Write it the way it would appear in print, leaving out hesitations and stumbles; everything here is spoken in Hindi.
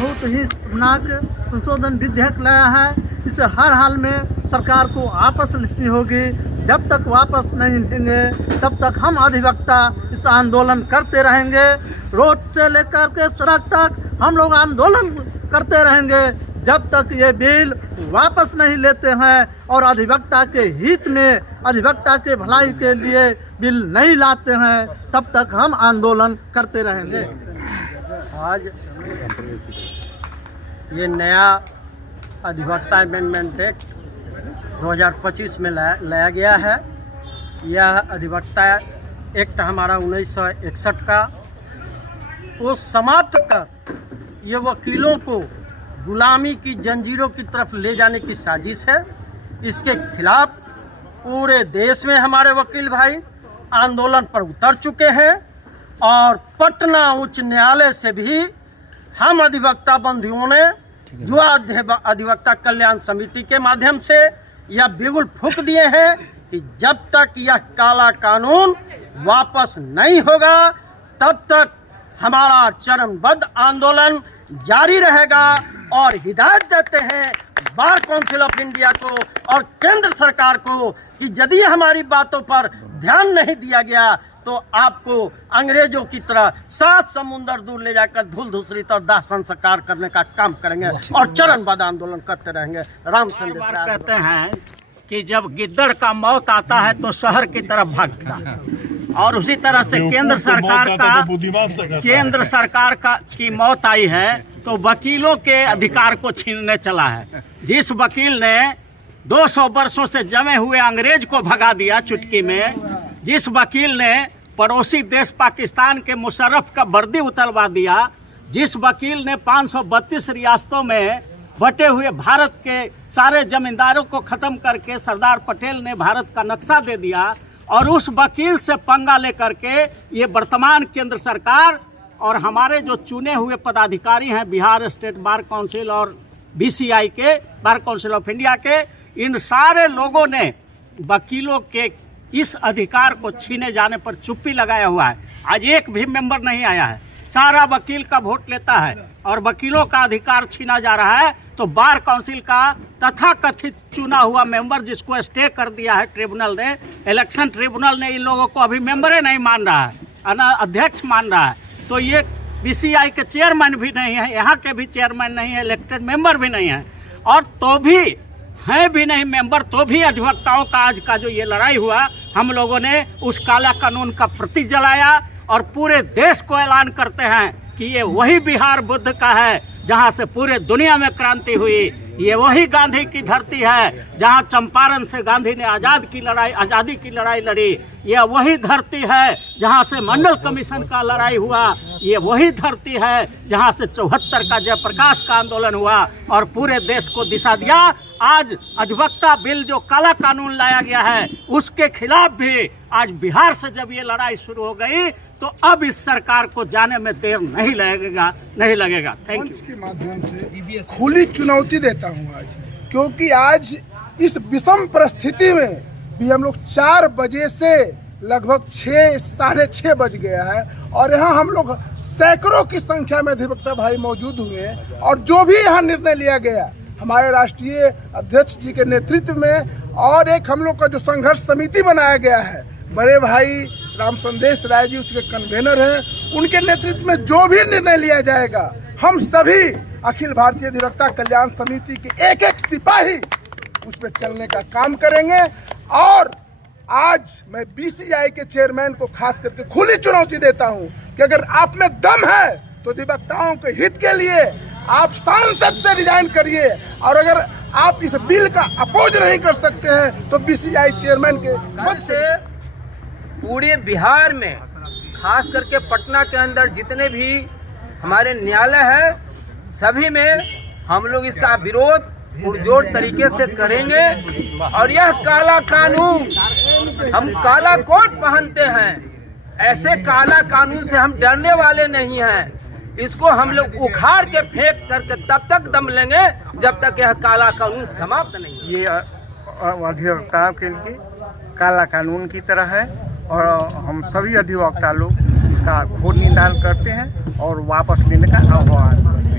बहुत ही खतरनाक संशोधन विधेयक लाया है। इसे हर हाल में सरकार को वापस लेनी होगी। जब तक वापस नहीं लेंगे तब तक हम अधिवक्ता इस पर आंदोलन करते रहेंगे। रोड से लेकर के सड़क तक हम लोग आंदोलन करते रहेंगे जब तक ये बिल वापस नहीं लेते हैं और अधिवक्ता के हित में, अधिवक्ता के भलाई के लिए बिल नहीं लाते हैं, तब तक हम आंदोलन करते रहेंगे। आज ये नया अधिवक्ता अमेंडमेंट एक्ट 2025 में लाया गया है। यह अधिवक्ता एक्ट हमारा 1961 का वो समाप्त कर ये वकीलों को गुलामी की जंजीरों की तरफ ले जाने की साजिश है। इसके खिलाफ पूरे देश में हमारे वकील भाई आंदोलन पर उतर चुके हैं और पटना उच्च न्यायालय से भी हम अधिवक्ता बंधुओं ने जो अधिवक्ता कल्याण समिति के माध्यम से यह बिगुल फूंक दिए हैं कि जब तक यह काला कानून वापस नहीं होगा तब तक हमारा चरणबद्ध आंदोलन जारी रहेगा। और हिदायत देते हैं बार काउंसिल ऑफ इंडिया को और केंद्र सरकार को कि यदि हमारी बातों पर ध्यान नहीं दिया गया तो आपको अंग्रेजों की तरह 7 समुंदर दूर ले जाकर धूल धूसरित और दाह संस्कार करने का काम करेंगे और चरणबद्ध आंदोलन करते रहेंगे। राम संदेश कहते हैं कि जब गिद्दड़ का मौत आता है तो शहर की तरफ भागता है, और उसी तरह से केंद्र सरकार की मौत आई है तो वकीलों के अधिकार को छीनने चला है। जिस वकील ने 200 वर्षों से जमे हुए अंग्रेज को भगा दिया चुटकी में, जिस वकील ने पड़ोसी देश पाकिस्तान के मुशर्रफ का वर्दी उतरवा दिया, जिस वकील ने 532 रियासतों में बटे हुए भारत के सारे जमींदारों को खत्म करके सरदार पटेल ने भारत का नक्शा दे दिया, और उस वकील से पंगा लेकर के ये वर्तमान केंद्र सरकार और हमारे जो चुने हुए पदाधिकारी हैं बिहार स्टेट बार काउंसिल और BCI के बार काउंसिल ऑफ इंडिया के, इन सारे लोगों ने वकीलों के इस अधिकार को छीने जाने पर चुप्पी लगाया हुआ है। आज एक भी मेंबर नहीं आया है, सारा वकील का वोट लेता है और वकीलों का अधिकार छीना जा रहा है। तो बार काउंसिल का तथाकथित चुना हुआ मेंबर जिसको स्टे कर दिया है ट्रिब्यूनल ने, इलेक्शन ट्रिब्यूनल ने, इन लोगों को अभी मेंबर ही नहीं मान रहा है, अध्यक्ष मान रहा है। तो ये BCI के चेयरमैन भी नहीं है, यहाँ के भी चेयरमैन नहीं है, इलेक्टेड मेंबर भी नहीं है, और तो भी हैं भी नहीं मेंबर, तो भी अधिवक्ताओं का आज का जो ये लड़ाई हुआ, हम लोगों ने उस काला कानून का प्रतीक जलाया और पूरे देश को ऐलान करते हैं कि ये वही बिहार बुद्ध का है जहां से पूरे दुनिया में क्रांति हुई। ये वही गांधी की धरती है जहां चंपारण से गांधी ने आज़ादी की लड़ाई लड़ी। ये वही धरती है जहां से मंडल कमीशन का लड़ाई हुआ। ये वही धरती है जहां से 74 का जयप्रकाश का आंदोलन हुआ और पूरे देश को दिशा दिया। आज अधिवक्ता बिल जो काला कानून लाया गया है उसके खिलाफ भी आज बिहार से जब ये लड़ाई शुरू हो गई तो अब इस सरकार को जाने में देर नहीं लगेगा। Thank you. के माध्यम से खुली चुनौती देता हूँ आज, क्योंकि आज इस विषम परिस्थिति में भी हम लोग 4 बजे से लगभग 6-6:30 बज गया है और यहाँ हम लोग सैकड़ों की संख्या में अधिवक्ता भाई मौजूद हुए और जो भी यहाँ निर्णय लिया गया हमारे राष्ट्रीय अध्यक्ष जी के नेतृत्व में और एक हम लोग का जो संघर्ष समिति बनाया गया है, बड़े भाई राम संदेश राय जी उसके कन्वेनर हैं, उनके नेतृत्व में जो भी निर्णय लिया जाएगा हम सभी अखिल भारतीय अधिवक्ता कल्याण समिति के एक सिपाही उस पर चलने का काम करेंगे। और आज मैं BCI के चेयरमैन को खास करके खुली चुनौती देता हूं कि अगर आप में दम है तो अधिवक्ताओं के हित के लिए आप सांसद से रिजाइन करिए, और अगर आप इस बिल का अपोज नहीं कर सकते हैं तो BCI चेयरमैन के पद से पूरे बिहार में खास करके पटना के अंदर जितने भी हमारे न्यायालय है सभी में हम लोग इसका विरोध पुरजोर तरीके से करेंगे। और यह काला कानून, हम काला कोट पहनते हैं, ऐसे काला कानून से हम डरने वाले नहीं हैं। इसको हम लोग उखाड़ के फेंक करके तब तक दम लेंगे जब तक यह काला कानून समाप्त नहीं। ये अधिवक्ताओं के लिए काला कानून की तरह है और हम सभी अधिवक्ता लोग इसका घोर निंदा करते हैं और वापस लेने का आह्वान करते हैं।